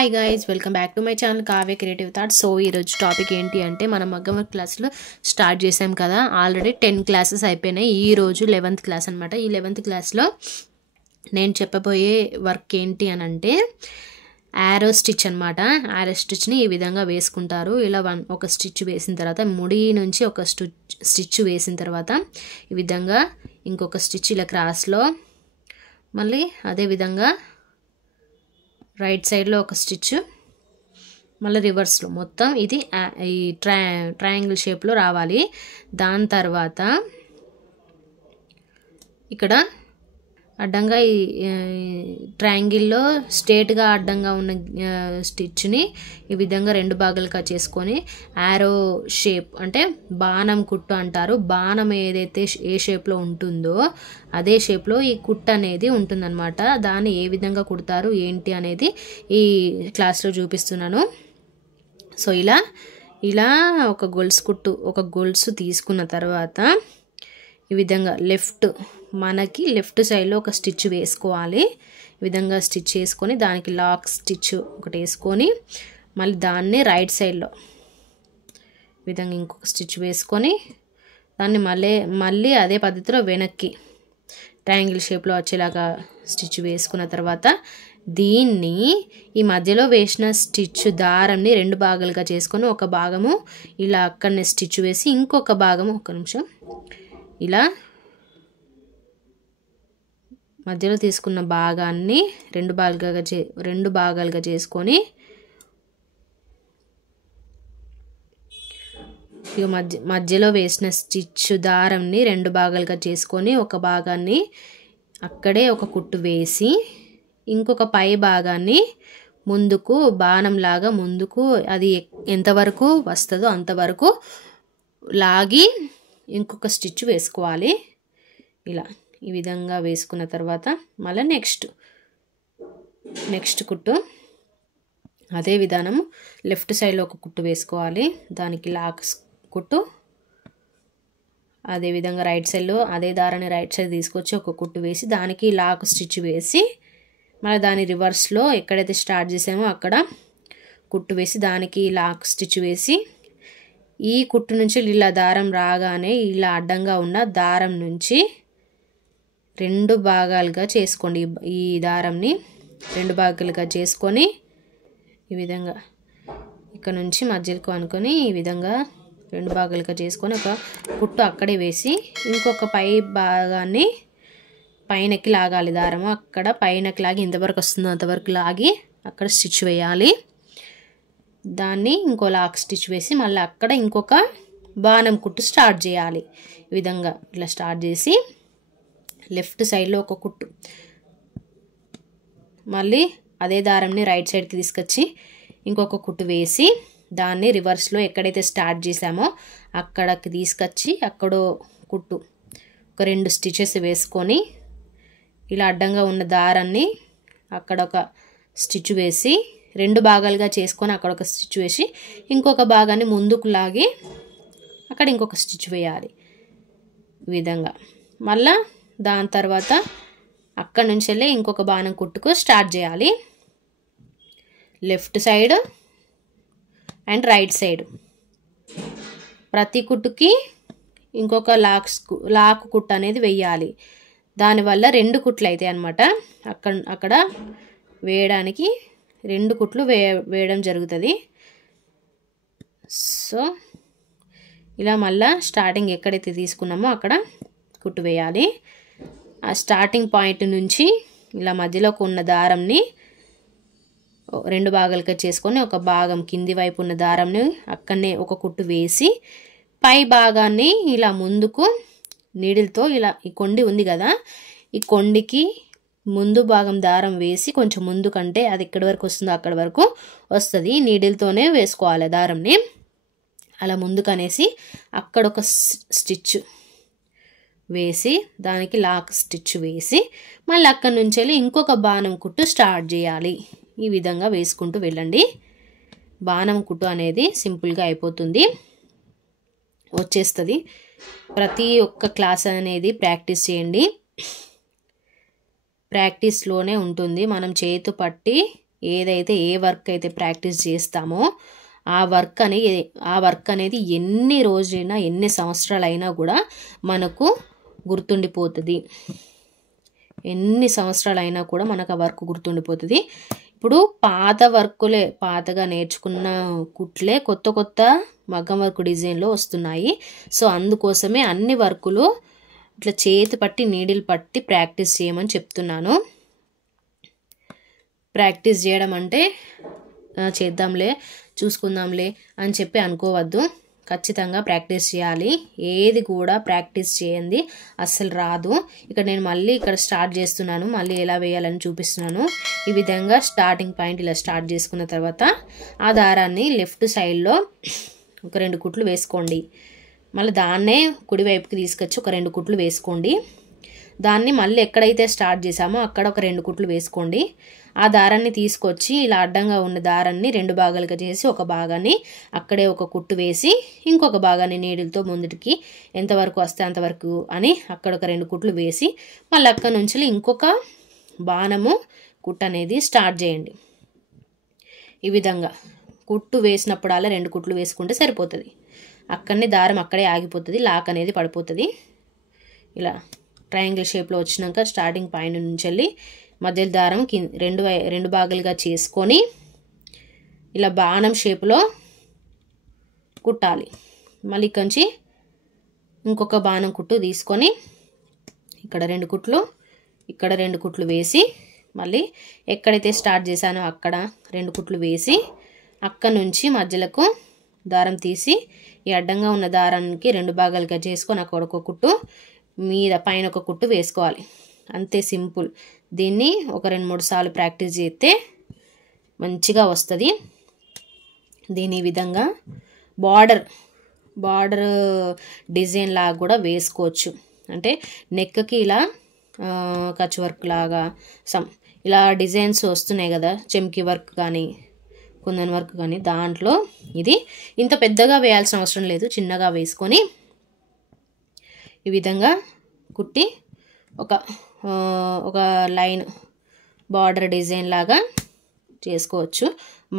Hi guys, welcome back to my channel Kavya creative thoughts. So ఈరోజు topic ఏంటి అంటే, మనం మగ్గం వర్క్ క్లాస్లో స్టార్ట్ చేసాం కదా. ఆల్రెడీ 10 క్లాసెస్ అయిపోయినాయి. ఈరోజు 11th క్లాస్ అనమాట. ఈ 11th క్లాస్లో నేను చెప్పబోయే వర్క్ ఏంటి అని అంటే యారో స్టిచ్ అనమాట. యారో స్టిచ్ని ఈ విధంగా వేసుకుంటారు. ఇలా ఒక స్టిచ్ వేసిన తర్వాత ముడి నుంచి ఒక స్టిచ్ వేసిన తర్వాత ఈ విధంగా ఇంకొక స్టిచ్ ఇలా క్రాస్లో, మళ్ళీ అదేవిధంగా రైట్ సైడ్లో ఒక స్టిచ్, మళ్ళీ రివర్స్లో, మొత్తం ఇది ఈ ట్రయాంగిల్ షేప్లో రావాలి. దాని తర్వాత ఇక్కడ అడ్డంగా ఈ ట్రయాంగిల్లో స్ట్రేట్గా అడ్డంగా ఉన్న స్టిచ్ని ఈ విధంగా 2 భాగాలుగా చేసుకొని యారో షేప్ అంటే బాణం కుట్టు అంటారు. బాణం ఏదైతే ఏ షేప్లో ఉంటుందో అదే షేప్లో ఈ కుట్టు అనేది ఉంటుందన్నమాట. దాన్ని ఏ విధంగా కుడతారు ఏంటి అనేది ఈ క్లాస్లో చూపిస్తున్నాను. సో ఇలా ఒక గొలుసు తీసుకున్న తర్వాత ఈ విధంగా మనకి లెఫ్ట్ సైడ్లో ఒక స్టిచ్ వేసుకోవాలి. ఈ విధంగా స్టిచ్ వేసుకొని దానికి లాక్ స్టిచ్ ఒకటి వేసుకొని, మళ్ళీ దాన్ని రైట్ సైడ్లో ఈ విధంగా ఇంకొక స్టిచ్ వేసుకొని దాన్ని మళ్ళీ అదే పద్ధతిలో వెనక్కి ట్రయాంగిల్ షేప్లో వచ్చేలాగా స్టిచ్ వేసుకున్న తర్వాత దీన్ని ఈ మధ్యలో వేసిన స్టిచ్ దారంని 2 భాగాలుగా చేసుకొని ఒక భాగము ఇలా అక్కడనే స్టిచ్ వేసి, ఇంకొక భాగము ఇలా మధ్యలో తీసుకున్న భాగాన్ని 2 భాగాలుగా చేసుకొని మధ్యలో వేసిన స్టిచ్ దారంని 2 భాగాలుగా చేసుకొని ఒక భాగాన్ని అక్కడే ఒక కుట్టు వేసి, ఇంకొక పై భాగాన్ని ముందుకు బాణంలాగా ముందుకు అది ఎంతవరకు వస్తుందో అంతవరకు లాగి ఇంకొక స్టిచ్ వేసుకోవాలి. ఇలా ఈ విధంగా వేసుకున్న తర్వాత మళ్ళీ నెక్స్ట్ కుట్టు అదే విధానం లెఫ్ట్ సైడ్లో ఒక కుట్టు వేసుకోవాలి. దానికి లాక్ కుట్టు, అదేవిధంగా రైట్ సైడ్లో అదే దారాన్ని రైట్ సైడ్ తీసుకొచ్చి ఒక కుట్టు వేసి దానికి లాక్ స్టిచ్ వేసి, మళ్ళీ దాని రివర్స్లో ఎక్కడైతే స్టార్ట్ చేసామో అక్కడ కుట్టు వేసి దానికి లాక్ స్టిచ్ వేసి, ఈ కుట్టు నుంచి ఇలా దారం రాగానే ఇలా అడ్డంగా ఉన్న దారం నుంచి 2 భాగాలుగా చేసుకోండి. ఈ దారంని 2 భాగాలుగా చేసుకొని ఈ విధంగా ఇక్కడ నుంచి మధ్యలో అనుకొని ఈ విధంగా 2 భాగాలుగా చేసుకొని ఒక కుట్టు అక్కడే వేసి, ఇంకొక పై భాగాన్ని పైనకి లాగాలి. దారము అక్కడ పైనకి లాగి ఎంతవరకు వస్తుందో అంతవరకు లాగి అక్కడ స్టిచ్ వేయాలి. దాన్ని ఇంకో లాక్ స్టిచ్ వేసి మళ్ళీ అక్కడ ఇంకొక బాణం కుట్టు స్టార్ట్ చేయాలి. ఈ విధంగా ఇలా స్టార్ట్ చేసి లెఫ్ట్ సైడ్లో ఒక కుట్టు, మళ్ళీ అదే దారంని రైట్ సైడ్కి తీసుకొచ్చి ఇంకొక కుట్టు వేసి దాన్ని రివర్స్లో ఎక్కడైతే స్టార్ట్ చేసామో అక్కడికి తీసుకొచ్చి అక్కడో కుట్టు ఒక 2 స్టిచెస్ వేసుకొని ఇలా అడ్డంగా ఉన్న దారాన్ని అక్కడ ఒక స్టిచ్ వేసి 2 భాగాలుగా చేసుకొని అక్కడ ఒక స్టిచ్ వేసి ఇంకొక భాగాన్ని ముందుకు లాగి అక్కడ ఇంకొక స్టిచ్ వేయాలి. ఈ విధంగా మళ్ళా దాని తర్వాత అక్కడ నుంచి వెళ్ళి ఇంకొక బాణం కుట్టుకు స్టార్ట్ చేయాలి. Left side and right side ప్రతి కుట్టుకి ఇంకొక లాక్ కుట్టు అనేది వేయాలి. దానివల్ల 2 కుట్లు అవుతాయి అన్నమాట. అక్కడ వేయడానికి 2 కుట్లు వేయడం జరుగుతుంది. సో ఇలా మళ్ళీ స్టార్టింగ్ ఎక్కడైతే తీసుకున్నామో అక్కడ కుట్టు వేయాలి. ఆ స్టార్టింగ్ పాయింట్ నుంచి ఇలా మధ్యలోకి ఉన్న దారంని 2 భాగాలుగా చేసుకొని ఒక భాగం కింది వైపు ఉన్న దారంని అక్కడనే ఒక కుట్టు వేసి, పై భాగాన్ని ఇలా ముందుకు నీడిల్తో ఇలా ఈ కొండి ఉంది కదా, ఈ కొండికి ముందు భాగం దారం వేసి కొంచెం ముందు కంటే అది ఎక్కడి వరకు వస్తుందో అక్కడి వరకు వస్తుంది. నీడిల్తోనే వేసుకోవాలి దారంని. అలా ముందుకనేసి అక్కడ ఒక స్టిచ్ వేసి దానికి లాక్ స్టిచ్ వేసి మళ్ళీ అక్కడి నుంచి వెళ్ళి ఇంకొక బాణం కుట్టు స్టార్ట్ చేయాలి. ఈ విధంగా వేసుకుంటూ వెళ్ళండి. బాణం కుట్టు అనేది సింపుల్గా అయిపోతుంది, వచ్చేస్తుంది. ప్రతి ఒక్క క్లాస్ అనేది ప్రాక్టీస్ చేయండి. ప్రాక్టీస్లోనే ఉంటుంది. మనం చేతు పట్టి ఏదైతే ఏ వర్క్ అయితే ప్రాక్టీస్ చేస్తామో ఆ వర్క్ అనేది ఎన్ని రోజులైనా ఎన్ని సంవత్సరాలైనా కూడా మనకు గుర్తుండిపోతుంది. ఎన్ని సంవత్సరాలైనా కూడా మనకు ఆ వర్క్ గుర్తుండిపోతుంది. ఇప్పుడు పాతగా నేర్చుకున్న కుట్లే కొత్త మగ్గం వర్క్ డిజైన్లో వస్తున్నాయి. సో అందుకోసమే అన్ని వర్కులు ఇట్లా చేతి పట్టి నీడిల్ పట్టి ప్రాక్టీస్ చేయమని చెప్తున్నాను. ప్రాక్టీస్ చేయడం అంటే చేద్దాంలే చూసుకుందాంలే అని చెప్పి అనుకోవద్దు. ఖచ్చితంగా ప్రాక్టీస్ చేయాలి. ఏది కూడా ప్రాక్టీస్ చేయండి అస్సలు రాదు. నేను మళ్ళీ ఇక్కడ స్టార్ట్ చేస్తున్నాను. మళ్ళీ ఎలా వేయాలని చూపిస్తున్నాను. ఈ విధంగా స్టార్టింగ్ పాయింట్ ఇలా స్టార్ట్ చేసుకున్న తర్వాత ఆ దారాన్ని లెఫ్ట్ సైడ్లో ఒక 2 కుట్లు వేసుకోండి. మళ్ళీ దాన్నే కుడివైపుకి తీసుకొచ్చి ఒక 2 కుట్లు వేసుకోండి. దాన్ని మళ్ళీ ఎక్కడైతే స్టార్ట్ చేసామో అక్కడ ఒక 2 కుట్లు వేసుకోండి. ఆ దారాన్ని తీసుకొచ్చి ఇలా అడ్డంగా ఉన్న దారాన్ని 2 భాగాలుగా చేసి ఒక భాగాన్ని అక్కడే ఒక కుట్టు వేసి ఇంకొక భాగాన్ని నీడిల్తో ముందుకి ఎంతవరకు వస్తే అంతవరకు అని అక్కడ ఒక 2 కుట్లు వేసి మళ్ళీ అక్కడ నుంచి ఇంకొక బాణము కుట్టు అనేది స్టార్ట్ చేయండి. ఈ విధంగా కుట్టు వేసినప్పుడల్లా 2 కుట్లు వేసుకుంటే సరిపోతుంది. అక్కడనే దారం అక్కడే ఆగిపోతుంది, లాక్ అనేది పడిపోతుంది. ఇలా ట్రయాంగిల్ షేప్లో వచ్చినాక స్టార్టింగ్ పాయింట్ నుంచి వెళ్ళి మధ్యలో దారం రెండు భాగాలుగా చేసుకొని ఇలా బాణం షేప్లో కుట్టాలి. మళ్ళీ ఇక్కడి నుంచి ఇంకొక బాణం కుట్టు తీసుకొని ఇక్కడ 2 కుట్లు ఇక్కడ 2 కుట్లు వేసి మళ్ళీ ఎక్కడైతే స్టార్ట్ చేశానో అక్కడ 2 కుట్లు వేసి అక్కడ నుంచి మధ్యలకు దారం తీసి ఈ అడ్డంగా ఉన్న దారానికి 2 భాగాలుగా చేసుకొని అక్కడ ఒక కుట్టు మీద పైన ఒక కుట్టు వేసుకోవాలి. అంతే సింపుల్. దీన్ని ఒక 2-3 సార్లు ప్రాక్టీస్ చేస్తే మంచిగా వస్తుంది. దీని ఈ విధంగా బార్డర్ డిజైన్ లాగా కూడా వేసుకోవచ్చు. అంటే నెక్కి ఇలా కచ్ వర్క్ లాగా ఇలా డిజైన్స్ వస్తున్నాయి కదా, చెమ్కీ వర్క్ కానీ కుందన్ వర్క్ కానీ, దాంట్లో ఇది ఇంత పెద్దగా వేయాల్సిన అవసరం లేదు. చిన్నగా వేసుకొని ఈ విధంగా కుట్టి ఒక లైన్ బార్డర్ డిజైన్ లాగా చేసుకోవచ్చు.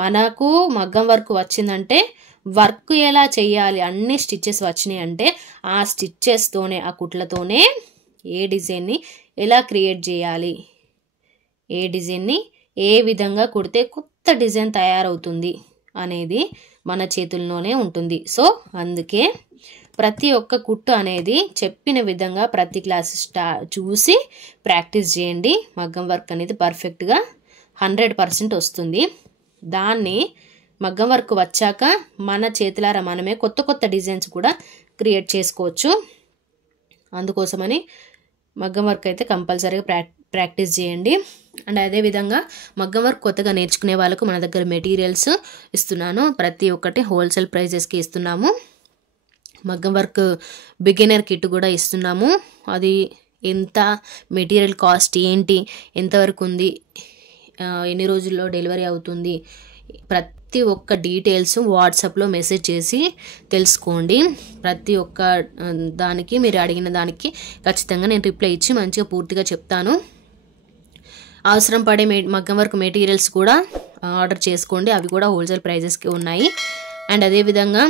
మనకు మగ్గం వర్క్ వచ్చిందంటే వర్క్ ఎలా చేయాలి, అన్ని స్టిచ్చెస్ వచ్చినాయి అంటే ఆ స్టిచ్చెస్తోనే ఆ కుట్లతోనే ఏ డిజైన్ని ఎలా క్రియేట్ చేయాలి, ఏ డిజైన్ని ఏ విధంగా కుడితే కొత్త డిజైన్ తయారవుతుంది అనేది మన చేతుల్లోనే ఉంటుంది. సో అందుకే ప్రతి ఒక్క కుట్టు అనేది చెప్పిన విధంగా ప్రతి క్లాస్ చూసి ప్రాక్టీస్ చేయండి. మగ్గం వర్క్ అనేది పర్ఫెక్ట్గా 100% వస్తుంది. దాన్ని మగ్గం వర్క్ వచ్చాక మన చేతులారా మనమే కొత్త డిజైన్స్ కూడా క్రియేట్ చేసుకోవచ్చు. అందుకోసమని మగ్గం వర్క్ అయితే కంపల్సరీగా ప్రాక్టీస్ చేయండి. అండ్ అదేవిధంగా మగ్గం వర్క్ కొత్తగా నేర్చుకునే వాళ్ళకు మన దగ్గర మెటీరియల్స్ ఇస్తున్నాను. ప్రతి ఒక్కటి హోల్సేల్ ప్రైజెస్కి ఇస్తున్నాము. మగ్గం వర్క్ బిగినర్ కిట్ కూడా ఇస్తున్నాము. అది ఎంత, మెటీరియల్ కాస్ట్ ఏంటి, ఎంతవరకు ఉంది, ఎన్ని రోజుల్లో డెలివరీ అవుతుంది, ప్రతి ఒక్క డీటెయిల్స్ వాట్సాప్లో మెసేజ్ చేసి తెలుసుకోండి. ప్రతి ఒక్క దానికి మీరు అడిగిన దానికి ఖచ్చితంగా నేను రిప్లై ఇచ్చి మంచిగా పూర్తిగా చెప్తాను. అవసరం పడే మగ్గం వర్క్ మెటీరియల్స్ కూడా ఆర్డర్ చేసుకోండి. అవి కూడా హోల్సేల్ ప్రైజెస్కి ఉన్నాయి. అండ్ అదేవిధంగా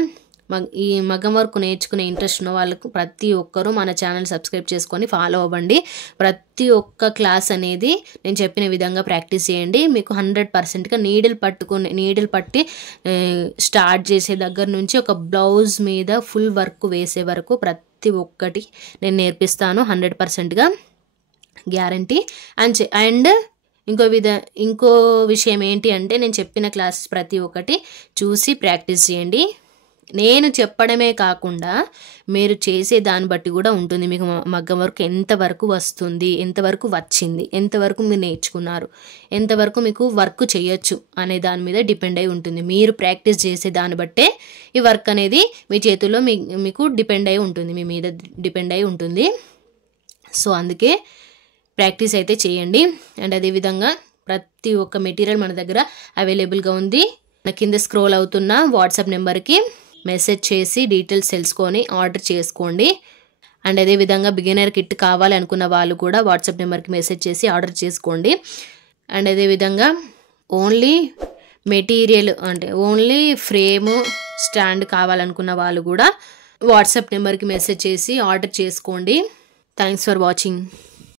ఈ మగ్గం వర్క్ నేర్చుకునే ఇంట్రెస్ట్ ఉన్న వాళ్ళకు ప్రతి ఒక్కరూ మన ఛానల్ సబ్స్క్రైబ్ చేసుకొని ఫాలో అవ్వండి. ప్రతి ఒక్క క్లాస్ అనేది నేను చెప్పిన విధంగా ప్రాక్టీస్ చేయండి. మీకు 100%గా నీడిల్ పట్టి స్టార్ట్ చేసే దగ్గర నుంచి ఒక బ్లౌజ్ మీద ఫుల్ వర్క్ వేసే వరకు ప్రతి ఒక్కటి నేను నేర్పిస్తాను. 100%గా గ్యారంటీ. అండ్ ఇంకో విషయం ఏంటి అంటే నేను చెప్పిన క్లాసెస్ ప్రతి ఒక్కటి చూసి ప్రాక్టీస్ చేయండి. నేను చెప్పడమే కాకుండా మీరు చేసే దాన్ని బట్టి కూడా ఉంటుంది. మీకు మగ్గం వర్క్ ఎంతవరకు వస్తుంది, ఎంతవరకు వచ్చింది, ఎంతవరకు మీరు నేర్చుకున్నారు, ఎంతవరకు మీకు వర్క్ చేయొచ్చు అనే దాని మీద డిపెండ్ అయి ఉంటుంది. మీరు ప్రాక్టీస్ చేసే దాన్ని బట్టే ఈ వర్క్ అనేది మీ చేతుల్లో మీకు డిపెండ్ అయి ఉంటుంది, మీ మీద డిపెండ్ అయి ఉంటుంది. సో అందుకే ప్రాక్టీస్ అయితే చేయండి. అండ్ అదేవిధంగా ప్రతి ఒక్క మెటీరియల్ మన దగ్గర అవైలబుల్గా ఉంది. కింద స్క్రోల్ అవుతున్న వాట్సాప్ నెంబర్కి మెసేజ్ చేసి డీటెయిల్స్ తెలుసుకొని ఆర్డర్ చేసుకోండి. అండ్ అదేవిధంగా బిగినర్ కిట్ కావాలనుకున్న వాళ్ళు కూడా వాట్సాప్ నెంబర్కి మెసేజ్ చేసి ఆర్డర్ చేసుకోండి. అండ్ అదేవిధంగా ఓన్లీ మెటీరియల్ అంటే ఓన్లీ ఫ్రేమ్ స్టాండ్ కావాలనుకున్న వాళ్ళు కూడా వాట్సాప్ నెంబర్కి మెసేజ్ చేసి ఆర్డర్ చేసుకోండి. Thanks for watching.